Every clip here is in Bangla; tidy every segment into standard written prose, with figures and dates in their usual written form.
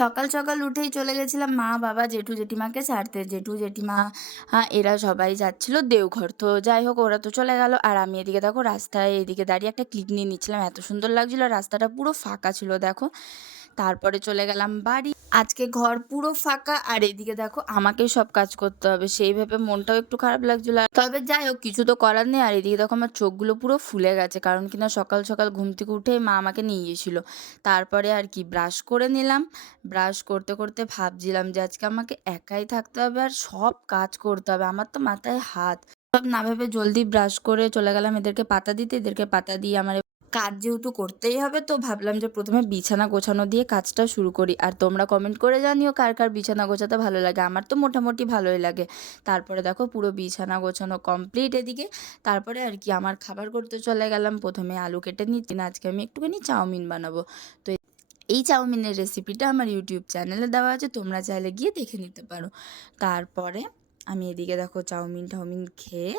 সকাল সকাল উঠেই চলে গেছিলাম মা, বাবা, জেঠু, জেঠিমাকে ছাড়তে। জেঠু, জেঠিমা এরা সবাই যাচ্ছিল দেওঘর। তো যাই হোক ওরা তো চলে গেল। আর আমি এদিকে দেখো রাস্তায় এদিকে দাঁড়িয়ে একটা ক্লিপ নিয়ে নিচ্ছিলাম। এত সুন্দর লাগছিল, রাস্তাটা পুরো ফাঁকা ছিল দেখো। তারপরে চলে গেলাম বাড়ি। আজকে ঘর পুরো ফাঁকা আর এদিকে দেখো আমাকেই সব কাজ করতে হবে, সেই ভেবে মনটাও একটু খারাপ লাগছিল। তবে যাই হোক কিছু তো করার নেই। আর এদিকে দেখো আমার চোখগুলো পুরো ফুলে গেছে, কারণ কিনা সকাল সকাল ঘুম থেকে উঠেই মা আমাকে নিয়ে গিয়েছিল। তারপরে আর কি ব্রাশ করে নিলাম। ব্রাশ করতে করতে ভাবছিলাম যে আজকে আমাকে একাই থাকতে হবে আর সব কাজ করতে হবে, আমার তো মাথায় হাত। সব না ভেবে জলদি ব্রাশ করে চলে গেলাম এদেরকে পাতা দিতে। এদেরকে পাতা দিয়ে আমার কাজ যেহেতু করতেই হবে, তো ভাবলাম যে প্রথমে বিছানা গোছানো দিয়ে কাজটা শুরু করি। আর তোমরা কমেন্ট করে জানিও কার কার বিছানা গোছাতে ভালো লাগে, আমার তো মোটামুটি ভালোই লাগে। তারপরে দেখো পুরো বিছানা গোছানো কমপ্লিট এদিকে। তারপরে আর কি আমার খাবার করতে চলে গেলাম। প্রথমে আলু কেটে নিচ্ছি, না আজকে আমি একটুখানি চাউমিন বানাবো। তো এই চাউমিনের রেসিপিটা আমার ইউটিউব চ্যানেলে দেওয়া আছে, তোমরা চাইলে গিয়ে দেখে নিতে পারো। তারপরে আমি এদিকে দেখো চাউমিন টাউমিন খেয়ে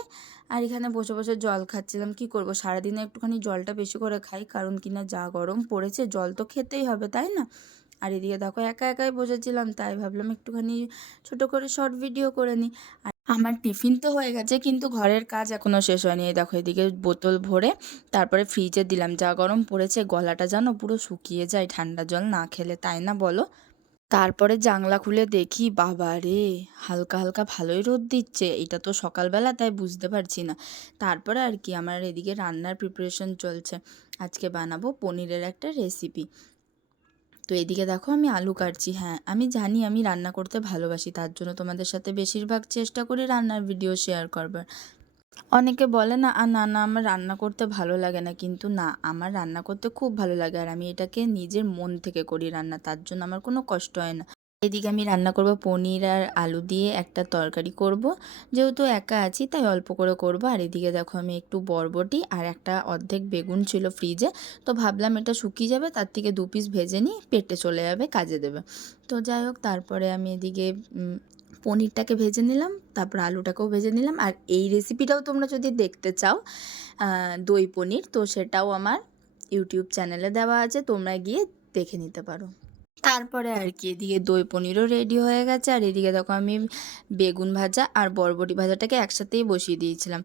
আর এখানে বসে বসে জল খাচ্ছিলাম। কি করব, সারাদিনে একটুখানি জলটা বেশি করে খাই, কারণ কিনা যা গরম পড়েছে জল তো খেতেই হবে তাই না। আর এদিকে দেখো একা একাই বসেছিলাম, তাই ভাবলাম একটুখানি ছোট করে শর্ট ভিডিও করে নিই। আর আমার টিফিন তো হয়ে গেছে, কিন্তু ঘরের কাজ এখনও শেষ হয়নি। এই দেখো এদিকে বোতল ভরে তারপরে ফ্রিজে দিলাম। যা গরম পড়েছে গলাটা যেন পুরো শুকিয়ে যায় ঠান্ডা জল না খেলে, তাই না বলো। তারপরে জানলা খুলে দেখি বাবা রে, হালকা হালকা ভালোই রোদ দিচ্ছে। এটা তো সকালবেলা তাই বুঝতে পারছি না। তারপরে আর কি আমার এদিকে রান্নার প্রিপারেশন চলছে। আজকে বানাবো পনিরের একটা রেসিপি। তো এদিকে দেখো আমি আলু কাটছি। হ্যাঁ আমি জানি আমি রান্না করতে ভালোবাসি, তার জন্য তোমাদের সাথে বেশিরভাগ চেষ্টা করি রান্নার ভিডিও শেয়ার করবার। অনেকে বলে না না না আমার রান্না করতে ভালো লাগে না, কিন্তু না আমার রান্না করতে খুব ভালো লাগে। আর আমি এটাকে নিজের মন থেকে করি রান্না, তার জন্য আমার কোনো কষ্ট হয় না। এদিকে আমি রান্না করব পনির আর আলু দিয়ে একটা তরকারি করব। যেহেতু একা আছি তাই অল্প করে করব। আর এদিকে দেখো আমি একটু বরবটি আর একটা অর্ধেক বেগুন ছিল ফ্রিজে, তো ভাবলাম এটা শুকিয়ে যাবে, তার থেকে 2 পিস ভেজে নিই, পেটে চলে যাবে, কাজে দেবে। তো যাই হোক তারপরে আমি এদিকে পনিরটাকে ভেজে নিলাম, তারপর আলুটাকেও ভেজে নিলাম। আর এই রেসিপিটাও তোমরা যদি দেখতে চাও দই পনির, তো সেটাও আমার ইউটিউব চ্যানেলে দেওয়া আছে, তোমরা গিয়ে দেখে নিতে পারো। তারপরে আর কি এদিকে দই পনিরও রেডি হয়ে গেছে। আর এদিকে দেখো আমি বেগুন ভাজা আর বরবটি ভাজাটাকে একসাথেই বসিয়ে দিয়েছিলাম।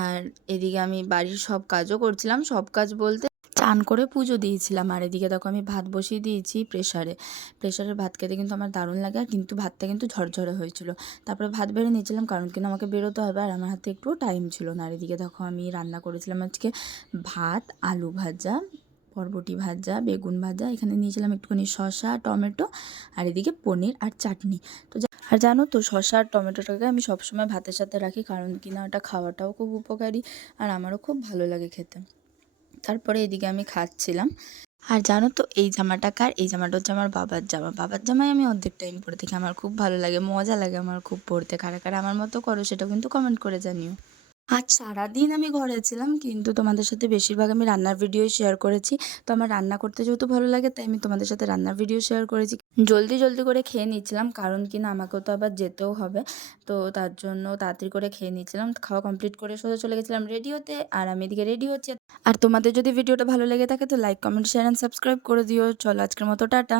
আর এদিকে আমি বাড়ির সব কাজও করছিলাম, সব কাজ বলতে চান করে পুজো দিয়েছিলাম। আর এদিকে দেখো আমি ভাত বসিয়ে দিয়েছি প্রেশারে। প্রেশারের ভাত খেতে কিন্তু আমার দারুণ লাগে, আর কিন্তু ভাতটা কিন্তু ঝরঝরে হয়েছিল। তারপরে ভাত বেড়ে নিয়েছিলাম, কারণ কিন্তু আমাকে বেরোতে হবে আর আমার হাতে একটুও টাইম ছিল না। আর এদিকে দেখো আমি রান্না করেছিলাম আজকে ভাত, আলু ভাজা, বরবটি ভাজা, বেগুন ভাজা, এখানে নিয়েছিলাম একটুখানি শসা, টমেটো, আর এদিকে পনির আর চাটনি। তো আর জানো তো শসা আর টমেটোটাকে আমি সবসময় ভাতের সাথে রাখি, কারণ কিনা ওটা খাওয়াটাও খুব উপকারী আর আমারও খুব ভালো লাগে খেতে। তারপরে এদিকে আমি খাচ্ছিলাম। আর জানো তো এই জামাটা কার? এই জামাটা হচ্ছে আমার বাবার জামা। বাবার জামাই আমি অর্ধেক টাইম পরে থাকি, আমার খুব ভালো লাগে, মজা লাগে আমার খুব পরতে। কারা কারা আমার মতো করো সেটাও কিন্তু কমেন্ট করে জানিও। আজ সারাদিন আমি ঘরে ছিলাম, কিন্তু তোমাদের সাথে বেশিরভাগ আমি রান্নার ভিডিওই শেয়ার করেছি। তো আমার রান্না করতে যেহেতু ভালো লাগে তাই আমি তোমাদের সাথে রান্নার ভিডিও শেয়ার করেছি। জলদি জলদি করে খেয়ে নিচ্ছিলাম, কারণ কি না আমাকেও তো আবার যেতেও হবে। তো তার জন্য তাড়াতাড়ি করে খেয়ে নিচ্ছিলাম। খাওয়া কমপ্লিট করে সোজা চলে গেছিলাম রেডি হতে, আর আমি এদিকে রেডি হচ্ছে। আর তোমাদের যদি ভিডিওটা ভালো লেগে থাকে তো like, comment, share and subscribe করে দিও। চলো আজকের মতো টাটা।